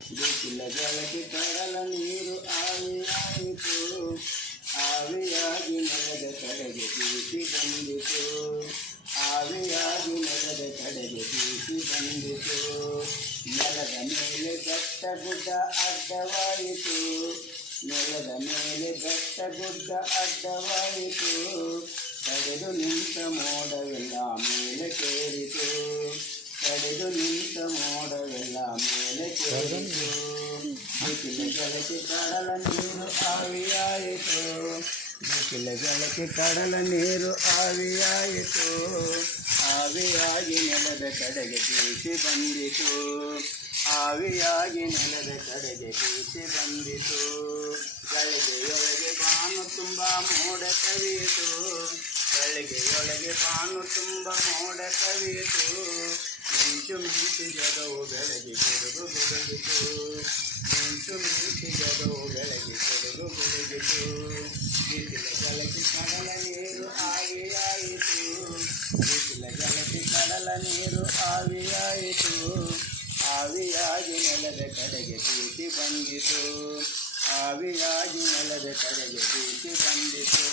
ಬಿಸಿಲ ಜಲಕ್ಕೆ ಕಡಲ ನೀರು ಆವಿಯಾಯಿತು, ಆವಿಯಾಗಿ ನೆಲದ ಕಡೆಗೆ ಬೀಸಿ ಬಂದಿತು, ಆವಿಯಾಗಿ ನೆಲದ ಕಡೆಗೆ ಬೀಸಿ ಬಂದಿತು. ನೆಲದ ಮೇಲೆ ಬೆಟ್ಟ ಗುಡ್ಡ ಅಡ್ಡವಾಯಿತು, ನೆಲದ ಮೇಲೆ ಬೆಟ್ಟ ಗುಡ್ಡ ಅಡ್ಡವಾಯಿತು. ತಡೆದು ನಿಂತ ಮೋಡವೆಲ್ಲ ಮೇಲೆ ಕೇರಿತು, ತಡೆದು ನಿಂತ ಮೋಡವೆಲ್ಲ ಮೇಲೆ ಕೇರಿತು. ಬಿಸಿಲ ಜಲಕ್ಕೆ ಕಡಲ ನೀರು ಆವಿಯಾಯಿತು, ಬಿಸಿಲ ಜಲಕ್ಕೆ ಕಡಲ ನೀರು ಆವಿಯಾಯಿತು, ಆವಿಯಾಗಿ ನೆಲದ ಕಡೆಗೆ ಬೀಸಿ ಬಂದಿತು, ಆವಿಯಾಗಿ ನೆಲದ ಕಡೆಗೆ ಬೀಸಿ ಬಂದಿತು. ಗಳಿಗೆಯೊಳಗೆ ಬಾನು ತುಂಬ ಮೋಡ ಕವಿಯಿತು, ಗಳಿಗೆಯೊಳಗೆ ಬಾನು ತುಂಬ ಮೋಡ ಕವಿಯಿತು. ಮಿಂಚು ಮಿಂಚು ಜಗವು ಬೆಳಗಿ ಬೆಳಗು ಬೆಳಗಿತು, ಮಿಂಚು ಮಿಂಚು ಜಗವು ಬೆಳಗಿ ಬೆಳಗು ಬೆಳಗಿತು. ಬಿಸಿಲ ಜಲಕ್ಕೆ ಕಡಲ ನೀರು ಆವಿಯಾಯಿತು, ಬಿಸಿಲ ಜಲಕ್ಕೆ ಕಡಲ ನೀರು ಆವಿಯಾಯಿತು, ಆವಿಯಾಗಿ ನೆಲದ ಕಡೆಗೆ ಬೀಸಿ ಬಂದಿತು, ಆವಿಯಾಗಿ ನೆಲದ ಕಡೆಗೆ ಬೀಸಿ ಬಂದಿತು.